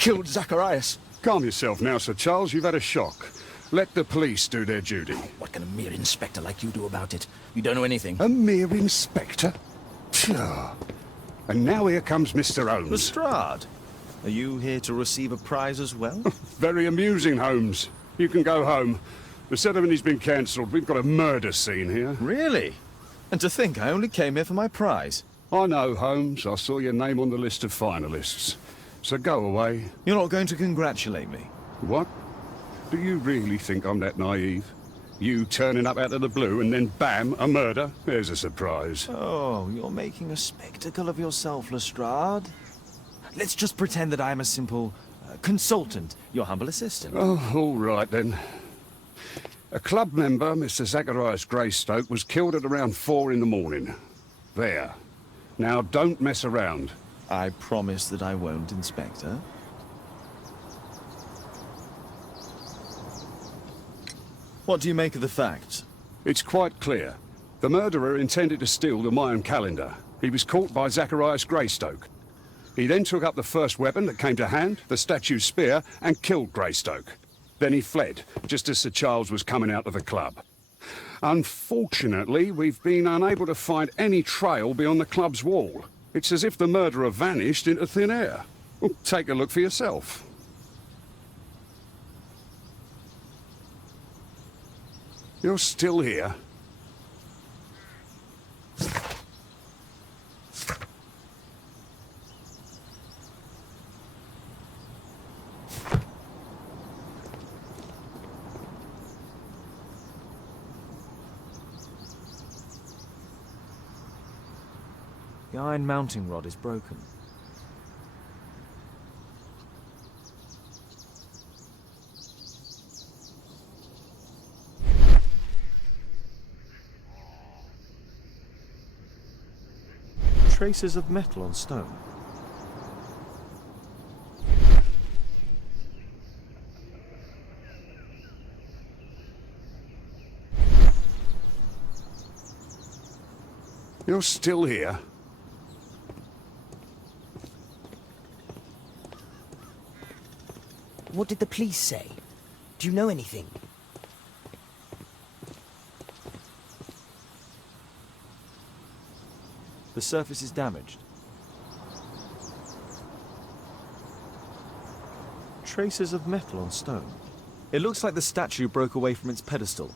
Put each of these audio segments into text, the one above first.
killed Zacharias. Calm yourself now, Sir Charles. You've had a shock. Let the police do their duty. What can a mere inspector like you do about it? You don't know anything. A mere inspector? Phew. And now here comes Mr. Holmes. Lestrade, are you here to receive a prize as well? Very amusing, Holmes. You can go home. The ceremony's been cancelled. We've got a murder scene here. Really? And to think I only came here for my prize. I know, Holmes. I saw your name on the list of finalists. So go away. You're not going to congratulate me? What? Do you really think I'm that naive? You turning up out of the blue and then bam, a murder? There's a surprise. Oh, you're making a spectacle of yourself, Lestrade. Let's just pretend that I'm a simple consultant, your humble assistant. Oh, all right then. A club member, Mr. Zacharias Greystoke, was killed at around 4 in the morning. There. Now don't mess around. I promise that I won't, Inspector. What do you make of the facts? It's quite clear. The murderer intended to steal the Mayan calendar. He was caught by Zacharias Greystoke. He then took up the first weapon that came to hand, the statue's spear, and killed Greystoke. Then he fled, just as Sir Charles was coming out of the club. Unfortunately, we've been unable to find any trail beyond the club's wall. It's as if the murderer vanished into thin air. Well, take a look for yourself. You're still here? The iron mounting rod is broken. Traces of metal on stone. You're still here? What did the police say? Do you know anything? The surface is damaged. Traces of metal on stone. It looks like the statue broke away from its pedestal.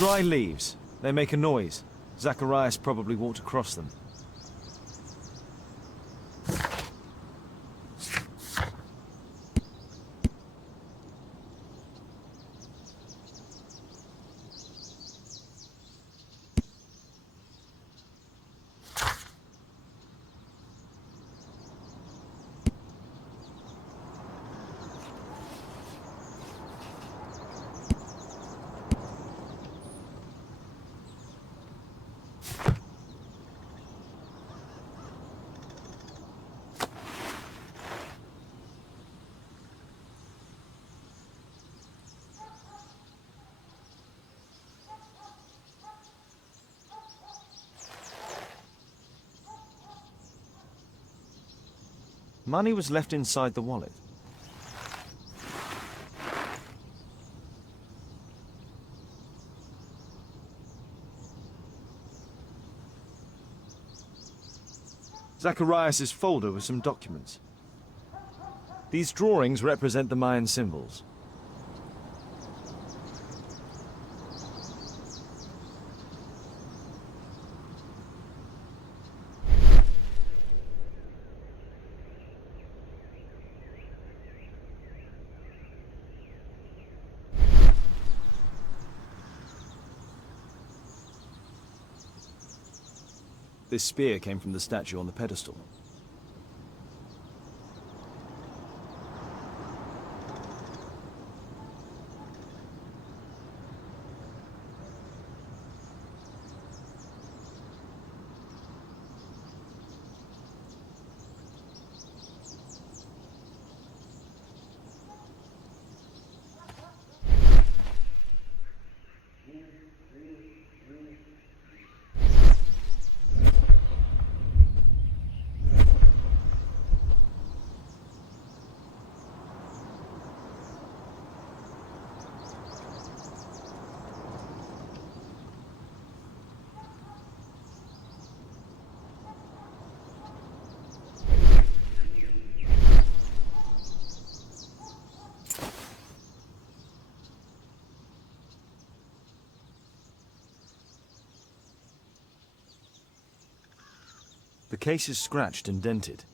Dry leaves. They make a noise. Zacharias probably walked across them. Money was left inside the wallet. Zacharias' folder with some documents. These drawings represent the Mayan symbols. This spear came from the statue on the pedestal. The case is scratched and dented.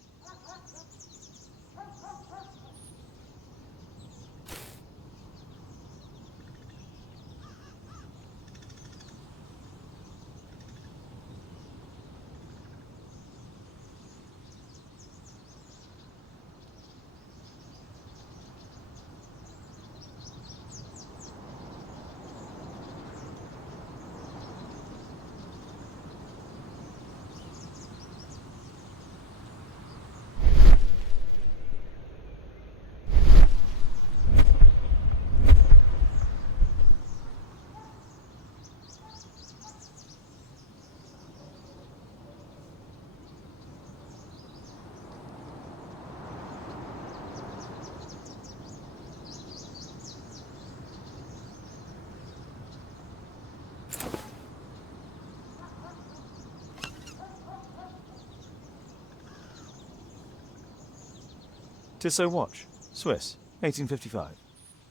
Tissot watch, Swiss, 1855.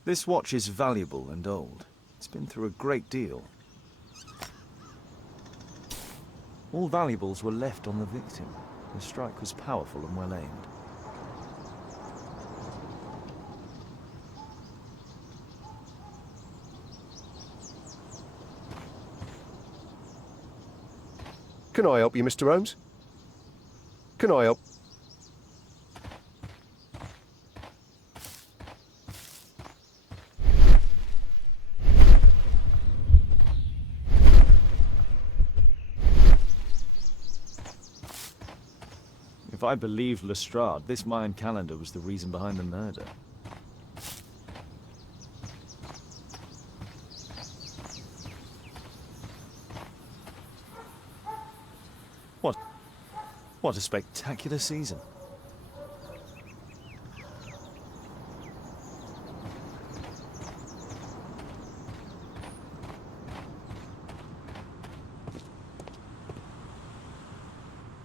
This watch is valuable and old. It's been through a great deal. All valuables were left on the victim. The strike was powerful and well aimed. Can I help you, Mr. Holmes? Can I help? If I believed Lestrade, this Mayan calendar was the reason behind the murder. What a spectacular season.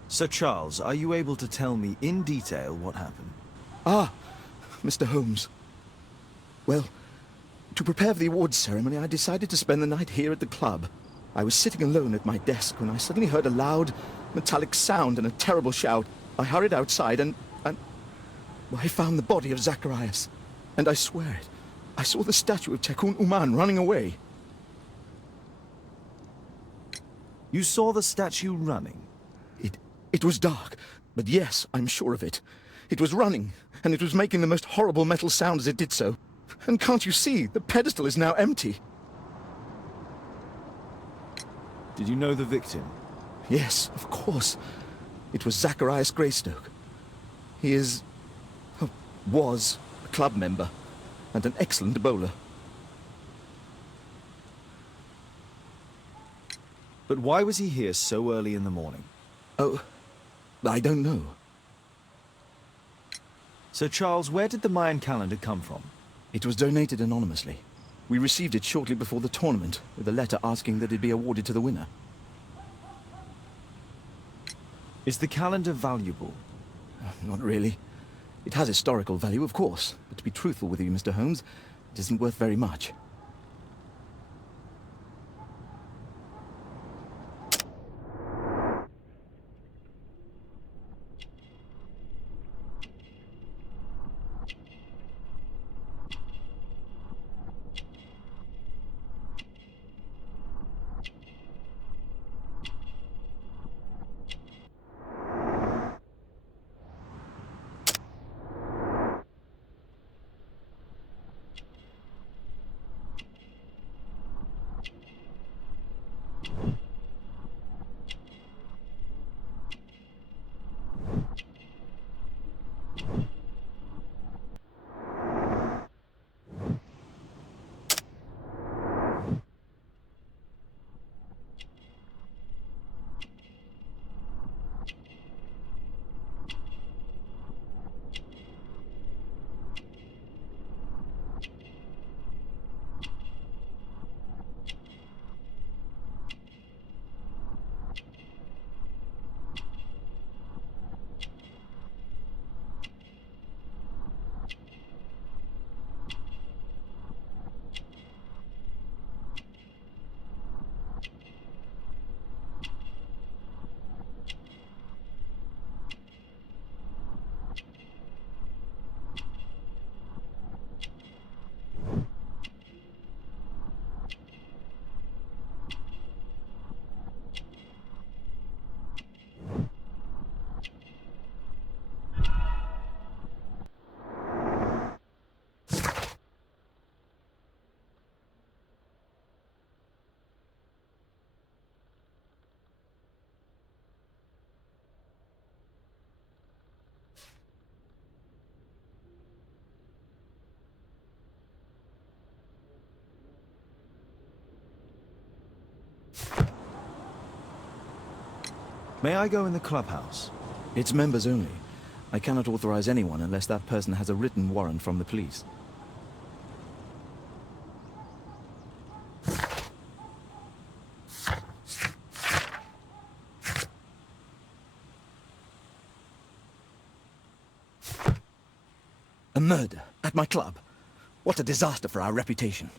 Sir Charles, are you able to tell me in detail what happened? Ah, Mr. Holmes. Well, to prepare for the awards ceremony, I decided to spend the night here at the club. I was sitting alone at my desk when I suddenly heard a loud, metallic sound and a terrible shout. I hurried outside and I found the body of Zacharias. And I swear it, I saw the statue of Tekun Uman running away. You saw the statue running? It was dark, but yes, I'm sure of it. It was running, and it was making the most horrible metal sound as it did so. And can't you see, the pedestal is now empty. Did you know the victim? Yes, of course. It was Zacharias Greystoke. He was a club member, and an excellent bowler. But why was he here so early in the morning? Oh, I don't know. Sir Charles, where did the Mayan calendar come from? It was donated anonymously. We received it shortly before the tournament, with a letter asking that it be awarded to the winner. Is the calendar valuable? Not really. It has historical value, of course, but to be truthful with you, Mr. Holmes, it isn't worth very much. May I go in the clubhouse? It's members only. I cannot authorize anyone unless that person has a written warrant from the police. A murder at my club. What a disaster for our reputation.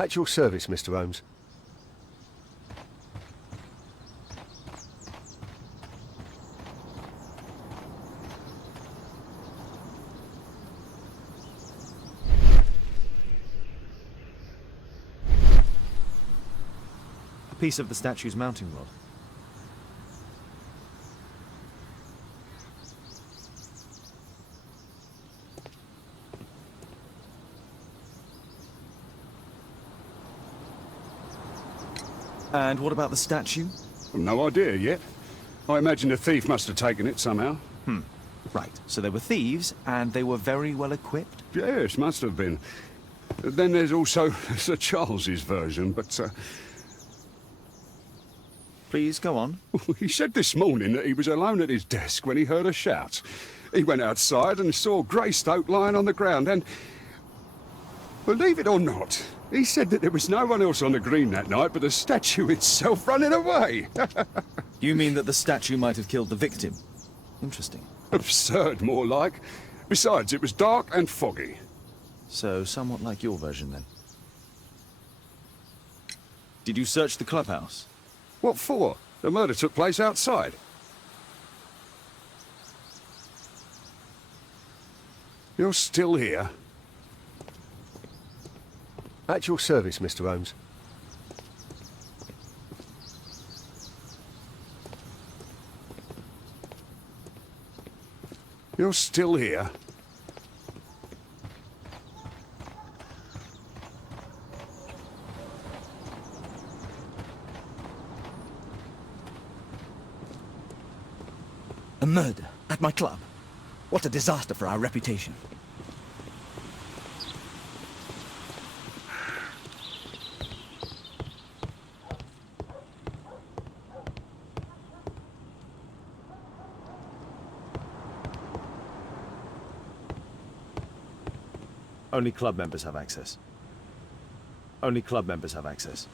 At your service, Mr. Holmes. A piece of the statue's mounting rod. And what about the statue? No idea yet. I imagine the thief must have taken it somehow. Right, so they were thieves, and they were very well equipped? Yes, must have been. Then there's also Sir Charles's version, but Please, go on. he said this morning that he was alone at his desk when he heard a shout. He went outside and saw Greystoke lying on the ground and, believe it or not, he said that there was no one else on the green that night but the statue itself running away. You mean that the statue might have killed the victim? Interesting. Absurd, more like. Besides, it was dark and foggy. So, somewhat like your version, then. Did you search the clubhouse? What for? The murder took place outside. You're still here? At your service, Mr. Holmes. You're still here? A murder at my club. What a disaster for our reputation. Only club members have access. Only club members have access.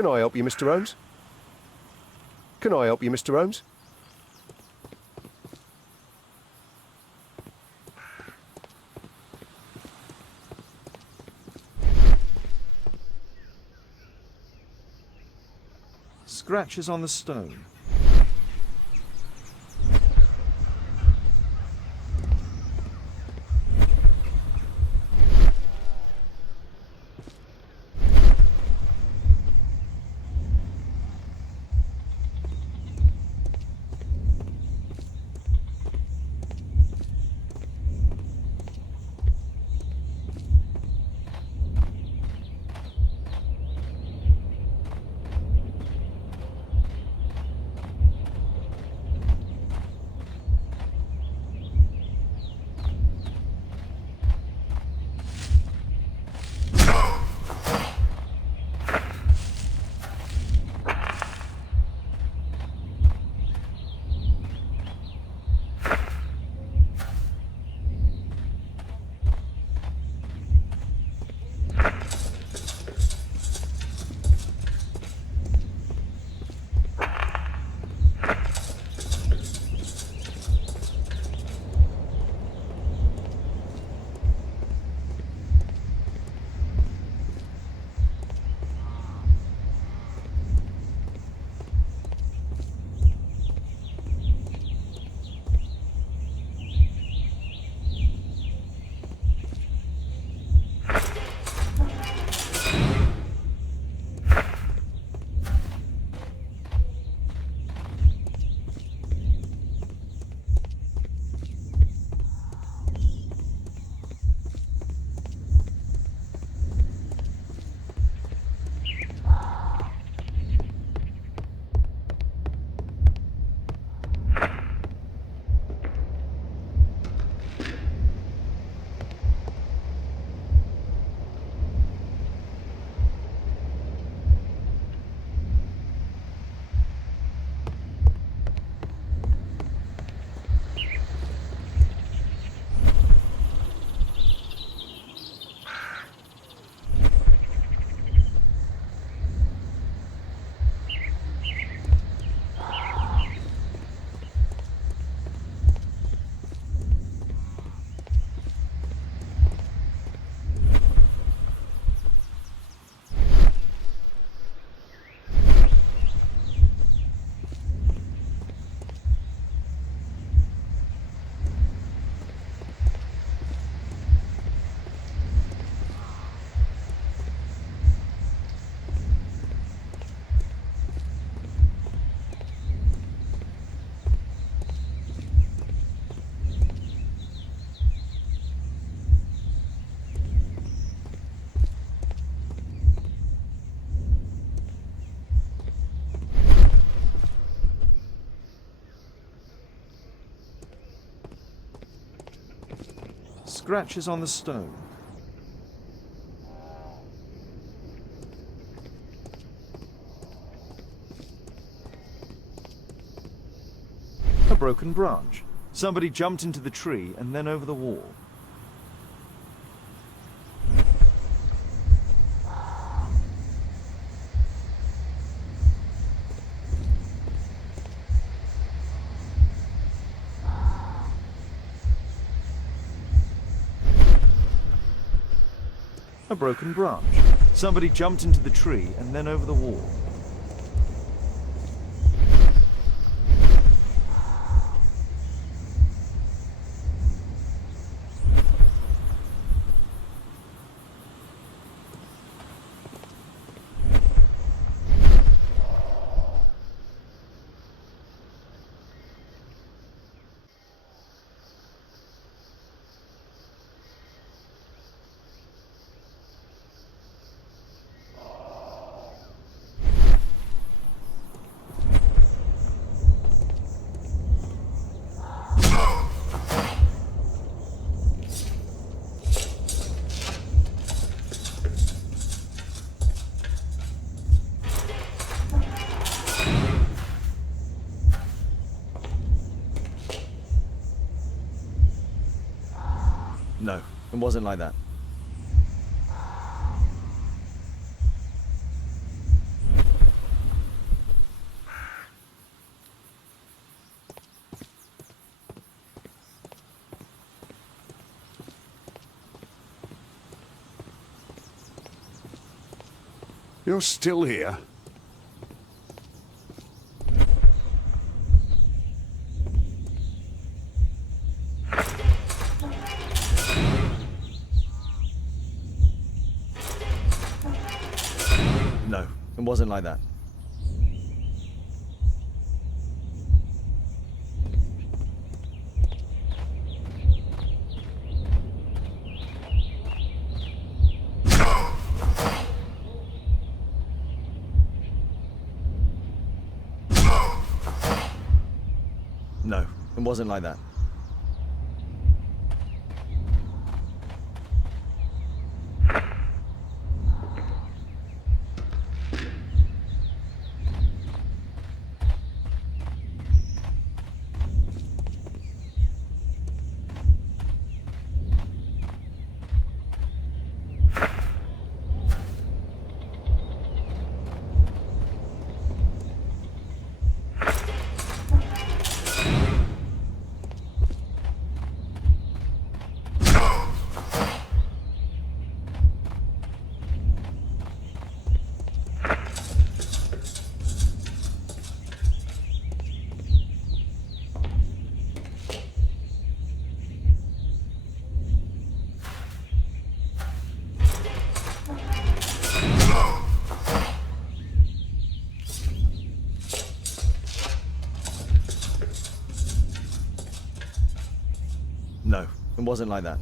Can I help you, Mr. Holmes? Can I help you, Mr. Holmes? Scratches on the stone. Scratches on the stone. A broken branch. Somebody jumped into the tree and then over the wall. A broken branch. Somebody jumped into the tree and then over the wall. No, it wasn't like that. You're still here? No, it wasn't like that. No, it wasn't like that. No, it wasn't like that.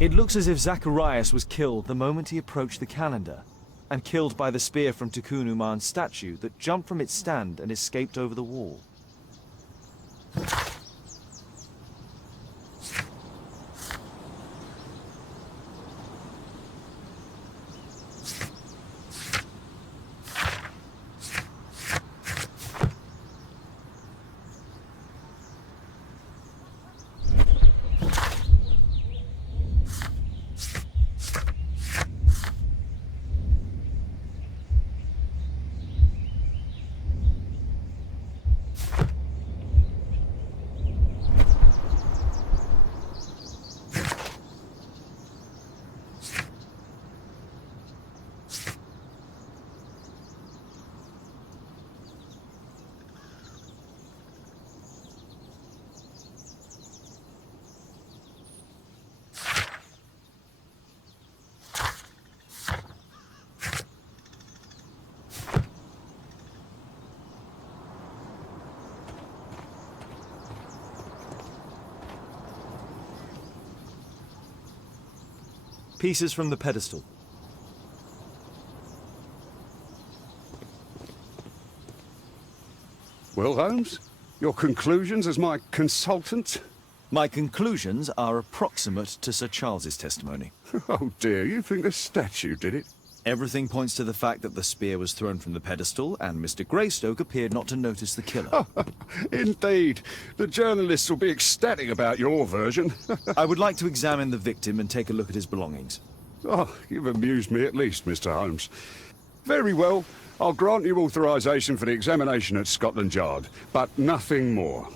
It looks as if Zacharias was killed the moment he approached the calendar, and killed by the spear from Tikkun Uman's statue that jumped from its stand and escaped over the wall. Pieces from the pedestal. Well, Holmes, your conclusions as my consultant? My conclusions are approximate to Sir Charles's testimony. Oh dear, you think the statue did it? Everything points to the fact that the spear was thrown from the pedestal, and Mr. Greystoke appeared not to notice the killer. Indeed. The journalists will be ecstatic about your version. I would like to examine the victim and take a look at his belongings. Oh, you've amused me at least, Mr. Holmes. Very well. I'll grant you authorization for the examination at Scotland Yard, but nothing more.